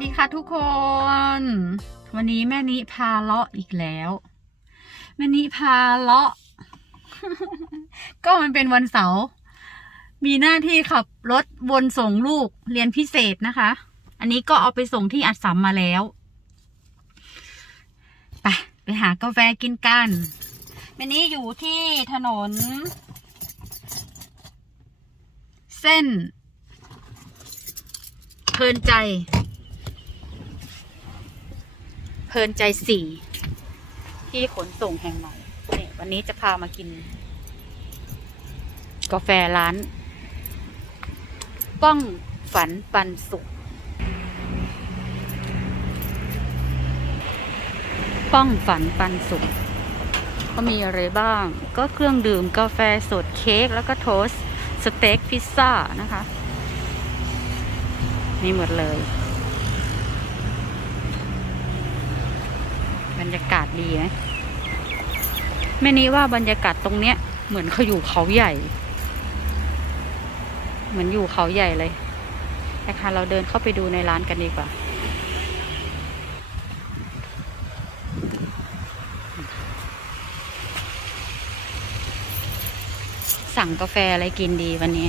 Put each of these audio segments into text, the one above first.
ดีค่ะทุกคน วันนี้แม่นิพาเลาะอีกแล้ว แม่นิพาเลาะ ก็มันเป็นวันเสาร์มีหน้าที่ขับรถวนส่งลูกเรียนพิเศษนะคะ อันนี้ก็เอาไปส่งที่อัดสัมมาแล้วไปไปหากาแฟกินกันแม่นี้อยู่ที่ถนน เส้นเพลินใจ เพลินใจสี่ที่ขนส่งแห่งใหม่นี่วันนี้จะพามากิน กาแฟร้าน ป้องฝันปันสุข ป้องฝันปันสุขก็มีอะไรบ้าง ก็เครื่องดื่มกาแฟสดเค้กแล้วก็โทสสเต็กพิซซ่านะคะ มีหมดเลย บรรยากาศดีไหมแม่นี้ว่าบรรยากาศตรงเนี้ย เหมือนเขาอยู่เขาใหญ่ เหมือนอยู่เขาใหญ่เลยนะคะเราเดินเข้าไปดูในร้านกันดีกว่า สั่งกาแฟอะไรกินดีวันนี้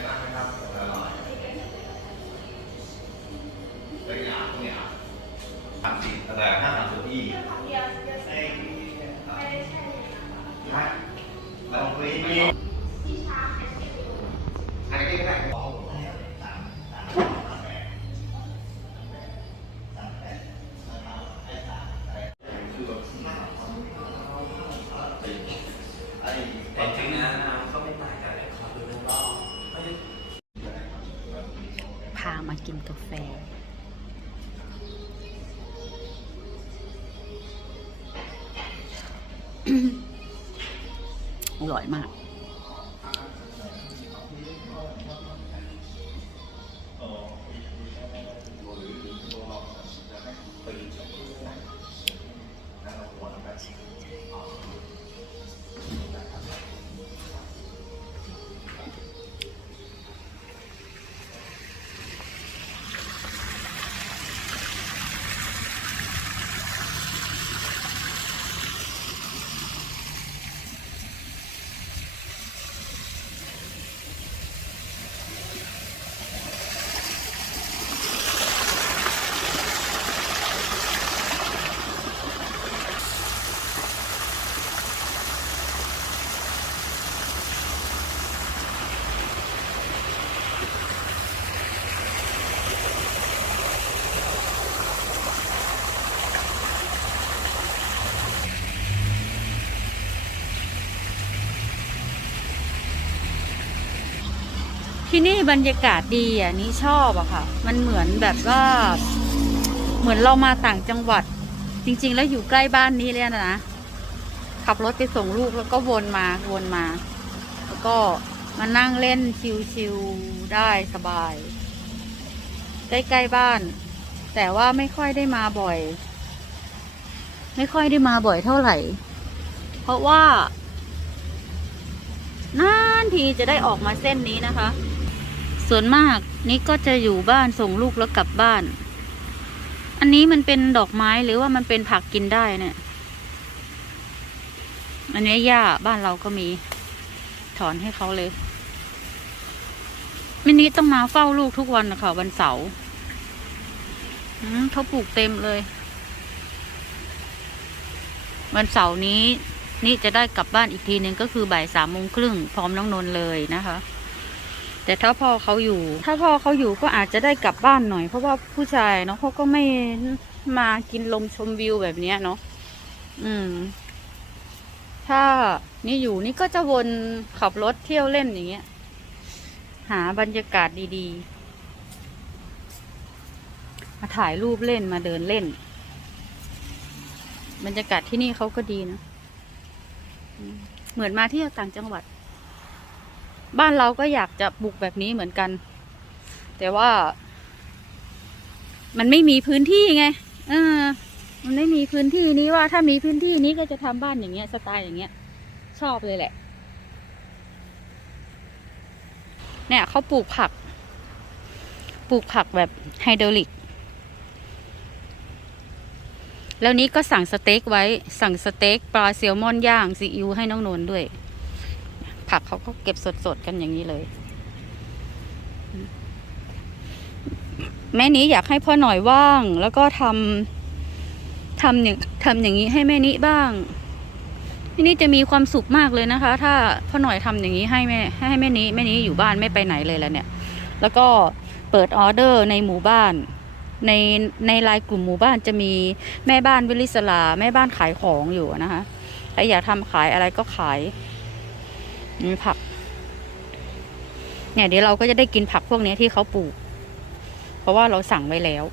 แต่ห้ามากินกาแฟ อร่อยมาก ที่นี่บรรยากาศดีอะนี่ชอบอะค่ะ มันเหมือนแบบว่าเหมือนเรามาต่างจังหวัด จริง ๆ แล้วอยู่ใกล้บ้านนี้เลยนะขับรถไปส่งลูกแล้วก็วนมาวนมา แล้วก็มานั่งเล่นชิวๆได้สบาย ใกล้ๆบ้าน แต่ว่าไม่ค่อยได้มาบ่อย ไม่ค่อยได้มาบ่อยเท่าไหร่ เพราะว่านานทีจะได้ออกมาเส้นนี้นะคะ ส่วนมากนี่ก็จะอยู่บ้านส่งลูกแล้วกลับบ้าน อันนี้มันเป็นดอกไม้หรือว่ามันเป็นผักกินได้เนี่ย อันนี้หญ้าบ้านเราก็มี ถอนให้เขาเลยมินี้ต้องมาเฝ้าลูกทุกวันนะคะวันเสาร์เขาปลูกเต็มเลย วันเสาร์นี้ นี่จะได้กลับบ้านอีกทีหนึ่งก็คือบ่ายสามโมงครึ่งพร้อมน้องนนเลยนะคะ แต่ถ้าพ่อเขาอยู่ ถ้าพ่อเขาอยู่ก็อาจจะได้กลับบ้านหน่อย เพราะว่าผู้ชายเนาะเขาก็ไม่มากินลมชมวิวแบบเนี้ยเนาะอืม ถ้านี่อยู่นี่ก็จะวนขับรถเที่ยวเล่นอย่างเงี้ย หาบรรยากาศดีๆ มาถ่ายรูปเล่นมาเดินเล่น บรรยากาศที่นี่เขาก็ดีนะ เหมือนมาเที่ยวต่างจังหวัด บ้านเราก็อยากจะบุกแบบนี้เหมือนกัน แต่ว่า มันไม่มีพื้นที่ไงเออมันไม่มีพื้นที่นี้ว่าถ้ามีพื้นที่นี้ก็จะทำบ้านอย่างเงี้ยสไตล์อย่างเงี้ย ชอบเลยแหละ เนี่ยเขาปลูกผัก ปลูกผักแบบไฮโดรลิก แล้วนี้ก็สั่งสเต็กไว้ สั่งสเต็กปลาแซลมอนย่างซีอิ๊วให้น้องนนด้วย ผักเขาก็เก็บสดๆกันอย่างนี้เลย แม่นี้อยากให้พ่อหน่อยว่าง แล้วก็ทำทำอย่างทำอย่างนี้ให้แม่นี้บ้างแม่นี้จะมีความสุขมากเลยนะคะ ถ้าพ่อหน่อยทำอย่างนี้ให้แม่ให้แม่นี้แม่นี้อยู่บ้านไม่ไปไหนเลยแล้วเนี่ย แล้วก็เปิดออเดอร์ในหมู่บ้านในในไลน์กลุ่มหมู่บ้านจะมีแม่บ้านวิลิสลา แม่บ้านขายของอยู่นะคะใครอยากทำขายอะไรก็ขาย มีผัก เนี่ยเดี๋ยวเราก็จะได้กินผักพวกนี้ที่เขาปลูก เพราะว่าเราสั่งไว้แล้ว